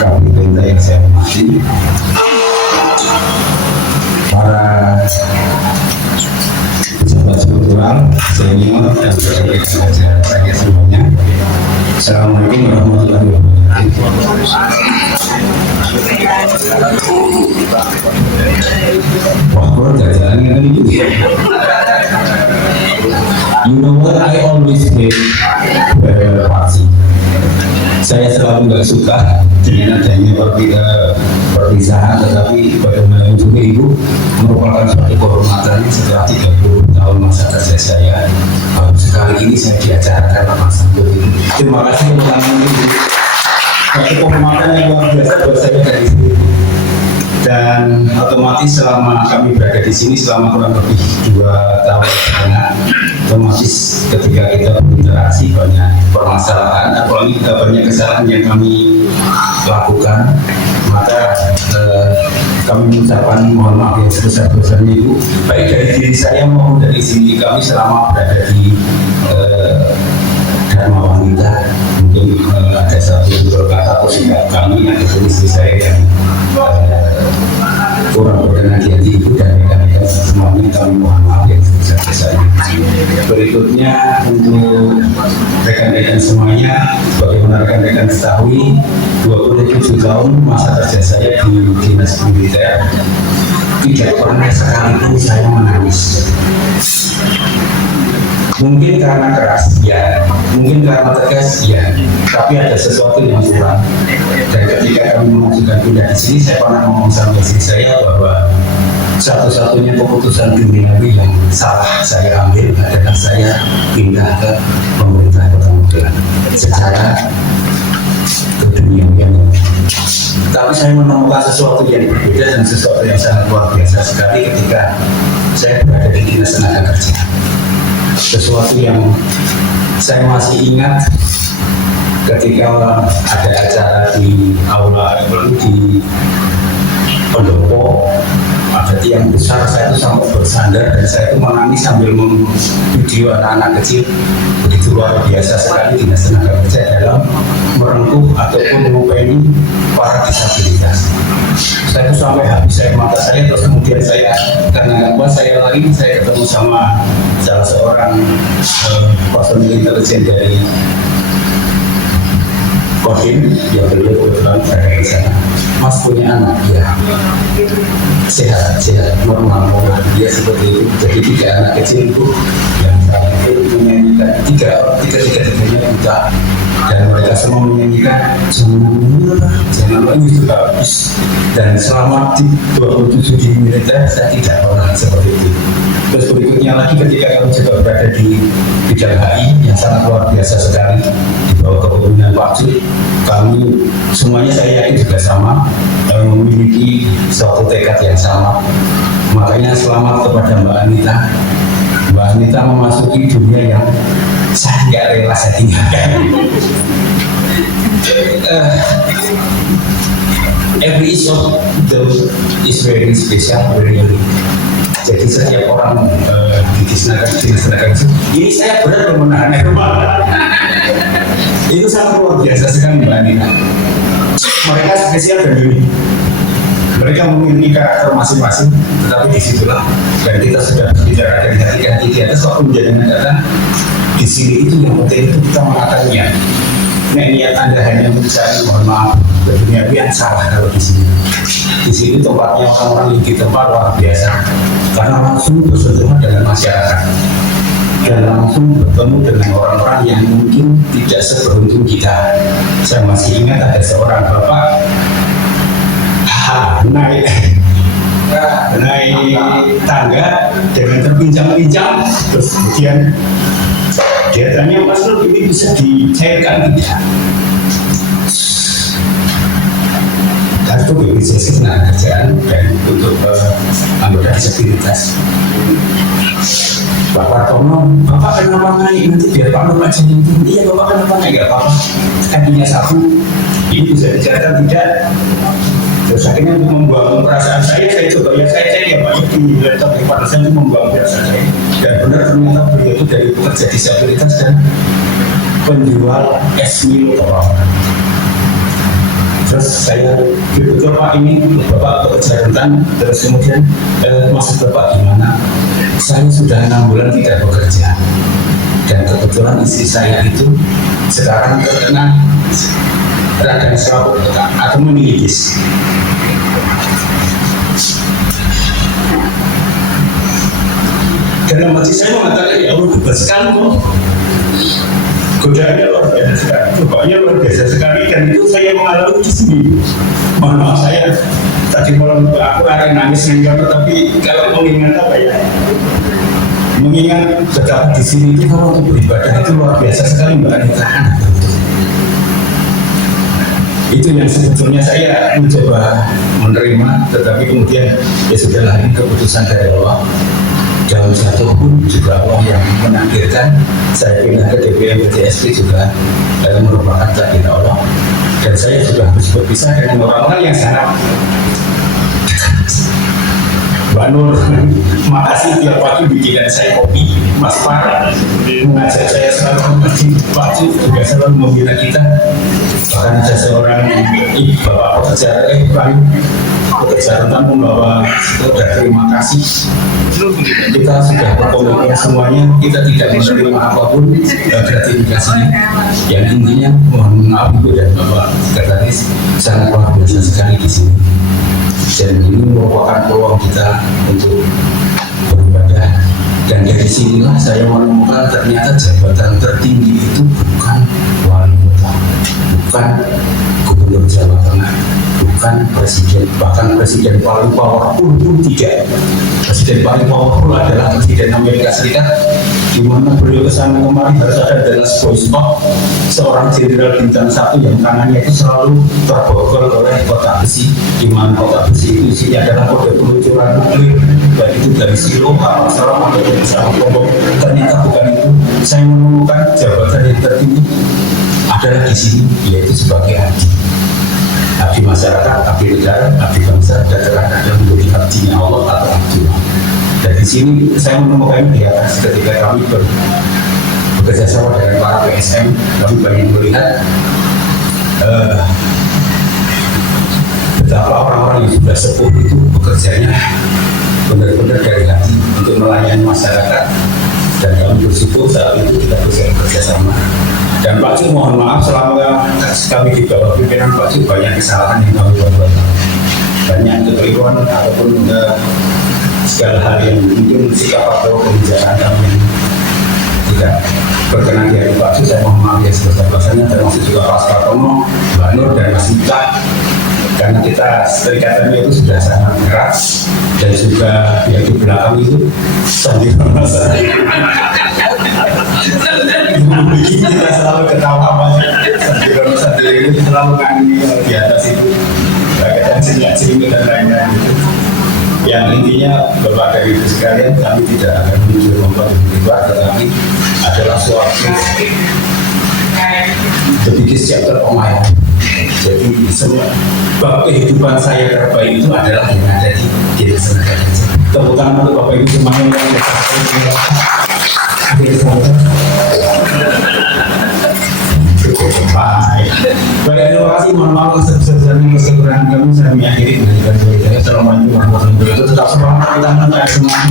Kapita yang saya hormati, para pejabat struktural, senior, dan rekan-rekan ajar saya semuanya. Assalamualaikum warahmatullahi wabarakatuh. Wah, kok jalan-jalannya kan itu ya? You know what, I always hate party. Saya selalu nggak suka dengan adanya perpisahan, tetapi bagaimana juga Ibu merupakan suatu kehormatan setelah 30 tahun masa kerja saya. Sekali ini saya diajarkan Mas Sambil. Terima kasih teman-teman Ibu. Satu kehormatan yang luar biasa buat saya dari sini. Dan otomatis selama kami berada di sini selama kurang lebih 2 tahun setengah, otomatis ketika kita berinteraksi banyak permasalahan, apalagi kita banyak kesalahan yang kami lakukan, maka kami mengucapkan mohon maaf yang sebesar-besarnya Ibu, baik dari diri saya maupun dari sini kami selama berada di Dharma Wanita. Mungkin ada satu berkata atau sikap kami atau istri saya yang kurang berkenan di hati Ibu dan rekan-rekan semuanya, kami mohon maaf yang sebesar-besarnya. Berikutnya untuk rekan-rekan semuanya, bagaimana rekan-rekan ketahui, 27 tahun masa kerja saya di dinas militer, tidak pernah sekalipun saya menangis. Mungkin karena keras, ya. Mungkin karena tegas, ya. Tapi ada sesuatu yang kurang. Dan ketika kami mengajukan pindah di sini, saya pernah ngomong sama istri saya bahwa satu-satunya keputusan duniawi yang salah saya ambil adalah saya pindah ke pemerintah Kota Magelang secara keduniawian. Tapi saya menemukan sesuatu yang berbeda dan sesuatu yang sangat luar biasa sekali ketika saya berada di dinas tenaga kerja. Sesuatu yang saya masih ingat ketika ada acara di aula di pendopo, ada tiang besar, saya itu sampai bersandar dan saya itu menangis sambil video anak-anak kecil. Begitu luar biasa sekali dinas tenaga kerja dalam merengkuh ataupun mengupaini para disabilitas. Saya itu sampai habis air mata saya, terus kemudian saya karena nggak kuat saya lari, saya ketemu sama salah seorang personil intelijen dari Kodim yang beliau kebetulan berada di sana. Mas punya anak, ya sehat, normal, dia seperti itu. Jadi 3 anak kecil itu yang saat itu menyanyikan tiga-tiganya buta dan mereka semua menyanyikan jangan itu bagus. Dan selama 27 di militer saya tidak pernah seperti itu. Terus berikutnya lagi ketika kami juga berada di bidang HI yang sangat luar biasa sekali di bawah kepemimpinan Pak Jul, kami semuanya saya yakin juga sama, memiliki suatu tekad yang sama. Makanya selamat kepada Mbak Anita. Mbak Anita memasuki dunia yang saya nggak rela saya tinggalkan. Every each of those is very special, very unique. Jadi setiap orang di dinas tenaga kerja, ini saya benar menahan air mata. Itu sangat luar biasa sekali Mbak Anita. Mereka spesial dan unik. Mereka memiliki karakter masing-masing, tetapi disitulah dan kita sudah bicara dari hati-hati di atas waktu menjadi datang di sini itu yang penting itu kita mengatakannya. Nah, niat Anda hanya mencari mohon maaf keduniawian salah kalau di sini. Di sini tempatnya orang-orang yang di tempat luar biasa karena langsung bersentuhan dengan masyarakat dan langsung bertemu dengan orang-orang yang mungkin tidak seberuntung kita. Saya masih ingat ada seorang bapak naik tangga dengan terpinjam-pinjam, terus kemudian dia tanya, Mas Nur ini bisa dicairkan tidak? Dan itu BPJS tenaga kerjaan dan untuk anggota disabilitas. Bapak Tono, Bapak kenapa naik? Nanti biar Pak Nur aja itu. Iya Bapak kenapa naik? Gak apa-apa, kakinya satu. Ini bisa dicairkan tidak? Terus akhirnya untuk membangun perasaan saya coba ya saya ya Pak di laptop di pada saya membangun perasaan saya dan benar ternyata beliau itu dari pekerja disabilitas dan penjual es Milo. Terus saya betul Pak, ini Bapak bekerja rentan, terus kemudian maksud Bapak gimana? Saya sudah 6 bulan tidak bekerja, dan kebetulan istri saya itu sekarang terkena radang selaput otak atau meningitis. Dalam hati saya mengatakan, ya Allah, hebat sekali kok. Godaannya luar biasa sekali, cobanya luar biasa sekali, dan itu saya mengalami di sini. Mohon maaf, saya tadi malam aku lari nangis meninggal, tapi kalau mengingat apa ya? Mengingat betapa di sini itu kalau untuk beribadah itu luar biasa sekali, Mbak Anita. Itu yang sebetulnya saya mencoba menerima, tetapi kemudian ya sudahlah, ini keputusan dari Allah. Dalam jatuh pun juga Allah yang menakdirkan. Saya pindah ke DPM PTSP juga merupakan takdir Allah, dan saya juga harus berpisah dengan orang-orang yang sangat Mbak Nur, makasih tiap pagi bikinkan saya kopi. Mas Farah mengajak saya selalu ke masjid, Pak Cuk juga selalu membina kita. Bahkan ada seorang bapak pekerja tentang membawa terima kasih. Kita sudah berkomitmen semuanya, kita tidak menerima apapun gratifikasinya. Yang intinya mohon maaf Ibu dan Bapak Sekretaris, sangat luar biasa sekali di sini. Dan ini merupakan peluang kita untuk beribadah. Dan dari sinilah saya menemukan ternyata jabatan tertinggi itu bukan wali kota, bukan gubernur Jawa Tengah, bukan presiden, bahkan presiden paling powerful pun tidak. Presiden paling powerful adalah Presiden Amerika Serikat, di mana beliau kesana kemari harus ada Dallas Boyspot, seorang jenderal bintang 1 yang tangannya itu selalu terborgol oleh kotak besi, di mana kotak besi itu isinya adalah kode peluncuran nuklir, baik itu dari silo, kapal selam, atau dari pesawat bom. Ternyata bukan itu. Saya menemukan jabatan yang tertinggi adalah di sini, yaitu sebagai abdi masyarakat, abdi negara, abdi bangsa, dan terkadang menjadi abdinya Allah atau abdullah. Dan di sini saya menemukan di atas ketika kami bekerja sama dengan para PSM, kami banyak melihat betapa orang-orang yang sudah sepuh itu bekerjanya benar-benar dari hati untuk melayani masyarakat, dan kami bersyukur saat itu kita bisa bekerja sama. Dan Pak Cuk, mohon maaf selama kami di bawah pimpinan Pak Cuk banyak kesalahan yang kami buat, banyak kekeliruan ataupun segala hal yang mungkin sikap atau kebijakan kami yang tidak berkenan di hati Pak Cuk. Saya mohon maaf ya sebesar-besarnya, termasuk juga Pak Spartono, Mbak Nur, dan Mas Mita, karena kita serikatannya itu sudah sangat keras, dan juga yang di belakang itu sambil merasa kita selalu ketawa sendiri itu selalu kami di atas itu kita senyap-senyum dan lain-lain itu. Yang intinya Bapak dan Ibu sekalian, kami tidak akan menuju lomba debat, tetapi adalah suatu the biggest chapter of my life. Jadi semua bab kehidupan saya terbaik itu adalah yang ada di desa Nagarejo. Tepuk tangan untuk Bapak Ibu semuanya yang baik, terima kasih. Mohon maaf sebesar-besarnya kekurangan kami. Saya mengakhiri dengan Assalamualaikum warahmatullahi wabarakatuh. Tetap semangat, kita semuanya.